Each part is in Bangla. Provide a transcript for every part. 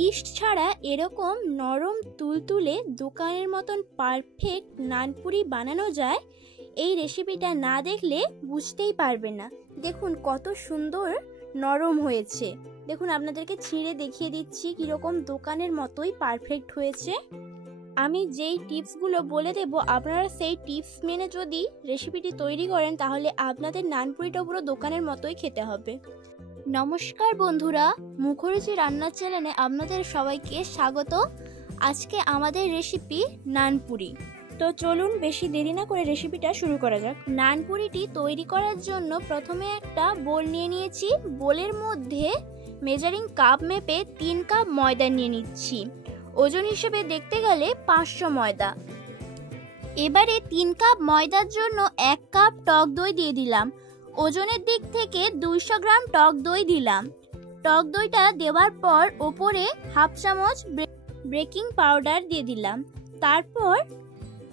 ইস্ট ছাড়া এরকম নরম তুলতুলে দোকানের মতন পারফেক্ট নানপুরি বানানো যায়, এই রেসিপিটা না দেখলে বুঝতেই পারবে না। দেখুন কত সুন্দর নরম হয়েছে। দেখুন আপনাদেরকে ছিঁড়ে দেখিয়ে দিচ্ছি কীরকম দোকানের মতোই পারফেক্ট হয়েছে। আমি যেই টিপসগুলো বলে দেব আপনারা সেই টিপস মেনে যদি রেসিপিটি তৈরি করেন তাহলে আপনাদের নানপুরিটা পুরো দোকানের মতোই খেতে হবে। নমস্কার বন্ধুরা, মুখরুচি রান্নার চ্যানেলে আপনাদের সবাইকে স্বাগত। আজকে আমাদের রেসিপি নানপুরি। তো চলুন বেশি দেরি না করে রেসিপিটা শুরু করা যাক। নানপুরিটি তৈরি করার জন্য প্রথমে একটা বোল নিয়ে নিয়েছি। বোলের মধ্যে মেজারিং কাপ মেপে 3 কাপ ময়দা নিয়ে নিচ্ছি। ওজন হিসেবে দেখতে গেলে 500 ময়দা। এবারে 3 কাপ ময়দার জন্য 1 কাপ টক দই দিয়ে দিলাম। ওজনের দিক থেকে 200 গ্রাম টক দই দিলাম। টক দইটা দেওয়ার পর ওপরে হাফ চামচ বেকিং পাউডার দিয়ে দিলাম। তারপর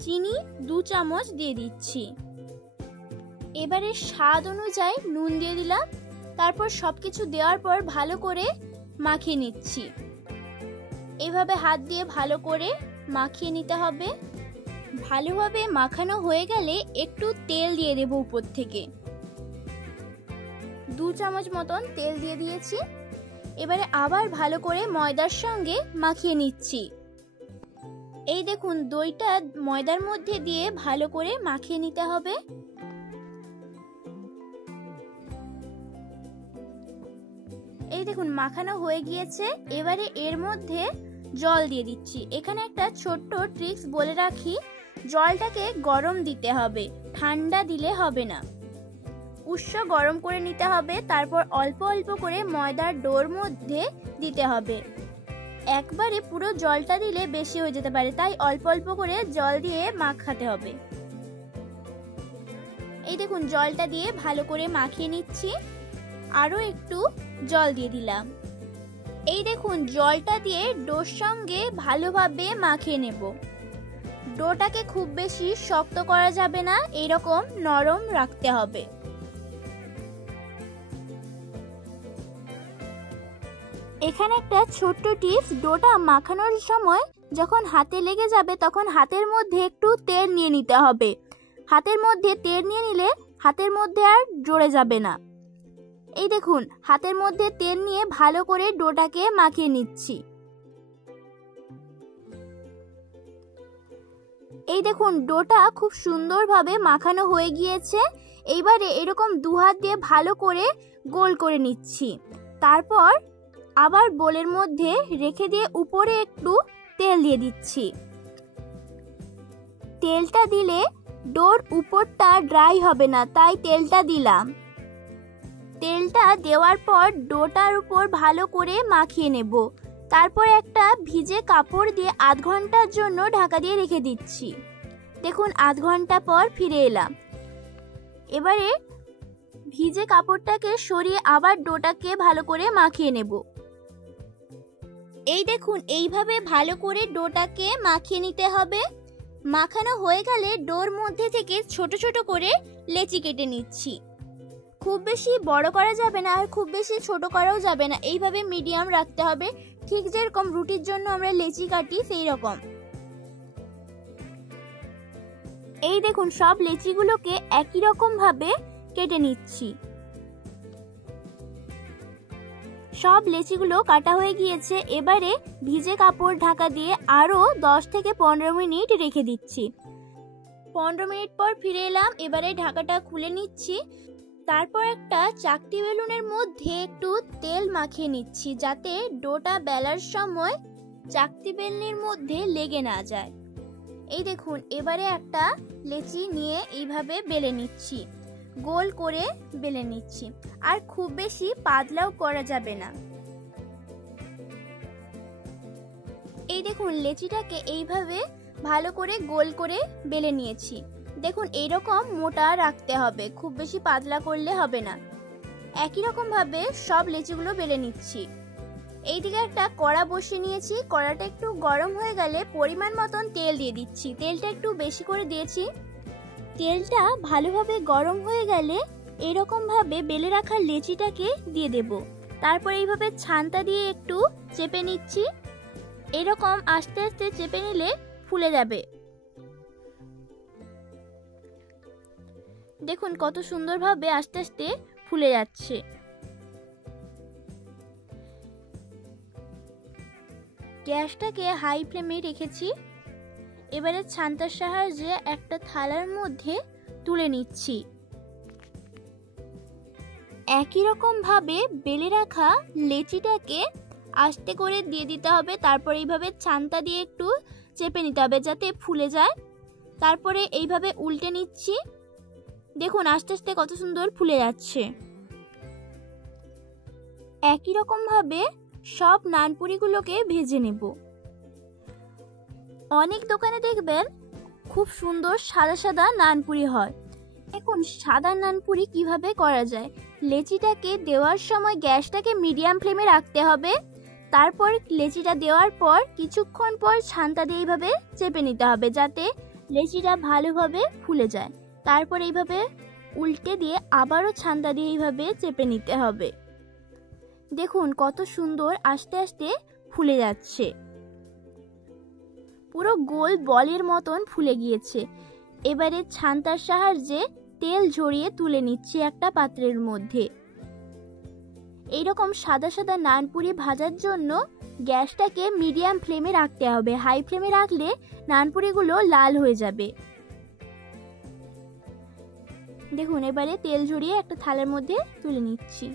চিনি 2 চামচ দিয়ে দিচ্ছি। এবারে স্বাদ অনুযায়ী নুন দিয়ে দিলাম। তারপর সবকিছু দেওয়ার পর ভালো করে মাখিয়ে নিচ্ছি। এভাবে হাত দিয়ে ভালো করে মাখিয়ে নিতে হবে। ভালোভাবে মাখানো হয়ে গেলে একটু তেল দিয়ে দেব উপর থেকে। 2 চামচ মতন তেল দিয়ে দিয়েছি। এবারে আবার ভালো করে ময়দার সঙ্গে মাখিয়ে নিচ্ছি। এই দেখুন দইটা ময়দার মধ্যে দিয়ে ভালো করে মাখিয়ে নিতে হবে। এই দেখুন মাখানো হয়ে গিয়েছে। এবারে এর মধ্যে জল দিয়ে দিচ্ছি। এখানে একটা ছোট্ট ট্রিক্স বলে রাখি, জলটাকে গরম দিতে হবে, ঠান্ডা দিলে হবে না। উষ্ণ গরম করে নিতে হবে। তারপর অল্প অল্প করে ময়দার ডোর মধ্যে দিতে হবে। একবারে পুরো জলটা দিলে বেশি হয়ে যেতে পারে, তাই অল্প অল্প করে জল দিয়ে মাখাতে হবে। এই দেখুন জলটা দিয়ে ভালো করে মাখিয়ে নিচ্ছি। আরো একটু জল দিয়ে দিলাম। এই দেখুন জলটা দিয়ে ডোর সঙ্গে ভালোভাবে মাখিয়ে নেব। ডোটাকে খুব বেশি শক্ত করা যাবে না, এরকম নরম রাখতে হবে। এখানে একটা ছোট্ট টিপস, ডোটা মাখানোর সময় যখন হাতে লেগে যাবে তখন হাতের মধ্যে একটু তেল নিয়ে নিতে হবে। হাতের মধ্যে তেল নিয়ে নিলে হাতের মধ্যে আর জড়ে যাবে না। এই দেখুন হাতের মধ্যে তেল নিয়ে ভালো করে ডোটাকে মাখিয়ে নিচ্ছি। এই দেখুন ডোটা খুব সুন্দরভাবে মাখানো হয়ে গিয়েছে। এইবারে এরকম 2 হাত দিয়ে ভালো করে গোল করে নিচ্ছি। তারপর আবার বোলের মধ্যে রেখে দিয়ে উপরে একটু তেল দিয়ে দিচ্ছি। তেলটা দিলে ডোর উপরটা ড্রাই হবে না, তাই তেলটা দিলাম। তেলটা দেওয়ার পর ডোটার উপর ভালো করে মাখিয়ে নেব। তারপর একটা ভিজে কাপড় দিয়ে আধ ঘন্টার জন্য ঢাকা দিয়ে রেখে দিচ্ছি। দেখুন আধ ঘন্টা পর ফিরে এলাম। এবারে ভিজে কাপড়টাকে সরিয়ে আবার ডোটাকে ভালো করে মাখিয়ে নেব। এই দেখুন এইভাবে ভালো করে ডোটাকে মাখিয়ে নিতে হবে। মাখানো হয়ে গেলে ডোর মধ্যে থেকে ছোট ছোট করে লেচি কেটে নিচ্ছি। খুব বেশি বড় করা যাবে না আর খুব বেশি ছোট করাও যাবে না, এইভাবে মিডিয়াম রাখতে হবে। ঠিক যেরকম রুটির জন্য আমরা লেচি কাটি সেই রকম। এই দেখুন সব লেচিগুলোকে একই রকম ভাবে কেটে নিচ্ছি। সব লেচিগুলো কাটা হয়ে গিয়েছে। এবারে ভিজে কাপড় ঢাকা দিয়ে আরো 10 থেকে 15 মিনিট রেখে দিচ্ছি। 15 মিনিট পর ফিরে এলাম। এবারে ঢাকাটা খুলে নিচ্ছি। তারপর একটা চাকতি বেলুনের মধ্যে একটু তেল মাখিয়ে নিচ্ছি, যাতে ডোটা বেলার সময় চাকতি বেলনির মধ্যে লেগে না যায়। এই দেখুন এবারে একটা লেচি নিয়ে এইভাবে বেলে নিচ্ছি, গোল করে বেলে নিচ্ছি। আর খুব বেশি পাতলাও করা যাবে না। এই দেখুন লেচিটাকে এইভাবে ভালো করে গোল করে বেলে নিয়েছি। দেখুন এইরকম মোটা রাখতে হবে, খুব বেশি পাতলা করলে হবে না। একই রকম ভাবে সব লেচিগুলো বেলে নিচ্ছি। এইদিকে একটা কড়া বসিয়ে নিয়েছি। কড়াটা একটু গরম হয়ে গেলে পরিমাণ মতন তেল দিয়ে দিচ্ছি। তেলটা একটু বেশি করে দিয়েছি। তেলটা ভালোভাবে গরম হয়ে গেলে এরকম ভাবে বেলে রাখা লেচিটাকে দিয়ে দেব। তারপর এইভাবে ছান্তা দিয়ে একটু চেপে নিচ্ছি। এরকম আস্তে আস্তে চেপে নিলে ফুলে যাবে। দেখুন কত সুন্দরভাবে আস্তে আস্তে ফুলে যাচ্ছে। গ্যাসটাকে হাই ফ্লেমে রেখেছি। এবারে ছান্তার সাহায্যে একটা থালার মধ্যে তুলে নিচ্ছি। একই রকম ভাবে বেলে রাখা লেচিটাকে আস্তে করে দিয়ে দিতে হবে। তারপর এইভাবে ছান্তা দিয়ে একটু চেপে নিতে হবে যাতে ফুলে যায়। তারপরে এইভাবে উল্টে নিচ্ছি। দেখুন আস্তে আস্তে কত সুন্দর ফুলে যাচ্ছে। একই রকম ভাবে সব নানপুরিগুলোকে ভেজে নেব। অনেক দোকানে দেখবেন খুব সুন্দর সাদা সাদা নানপুরি হয়। দেখুন সাদা নানপুরি কিভাবে করা যায়। লেচিটাকে দেওয়ার সময় গ্যাসটাকে মিডিয়াম ফ্লেমে রাখতে হবে। তারপর লেচিটা দেওয়ার পর কিছুক্ষণ পর ছান্তা দিয়ে এইভাবে চেপে নিতে হবে যাতে লেচিটা ভালোভাবে ফুলে যায়। তারপর এইভাবে উল্টে দিয়ে আবারও ছান্তা দিয়ে এইভাবে চেপে নিতে হবে। দেখুন কত সুন্দর আস্তে আস্তে ফুলে যাচ্ছে। পুরো গোল বলের মতন ফুলে গিয়েছে। এবারে ছান্তার সাহায্যে তেল ঝরিয়ে তুলে নিচ্ছি একটা পাত্রের মধ্যে। এইরকম সাদা সাদা নানপুরি ভাজার জন্য গ্যাসটাকে মিডিয়াম ফ্লেমে রাখতে হবে। হাই ফ্লেমে রাখলে নানপুরিগুলো লাল হয়ে যাবে। দেখুন এবারে তেল ঝরিয়ে একটা থালার মধ্যে তুলে নিচ্ছি।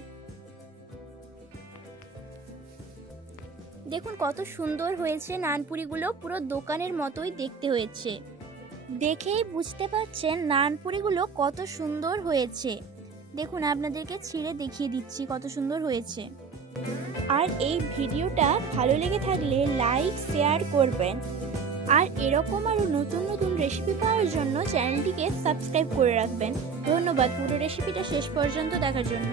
দেখুন কত সুন্দর হয়েছে নানপুরিগুলো, পুরো দোকানের মতোই দেখতে হয়েছে। দেখেই বুঝতে পারছেন নানপুরিগুলো কত সুন্দর হয়েছে। দেখুন আপনাদেরকে ছিঁড়ে দেখিয়ে দিচ্ছি কত সুন্দর হয়েছে। আর এই ভিডিওটা ভালো লেগে থাকলে লাইক শেয়ার করবেন। আর এরকম আরও নতুন নতুন রেসিপি পাওয়ার জন্য চ্যানেলটিকে সাবস্ক্রাইব করে রাখবেন। ধন্যবাদ পুরো রেসিপিটা শেষ পর্যন্ত দেখার জন্য।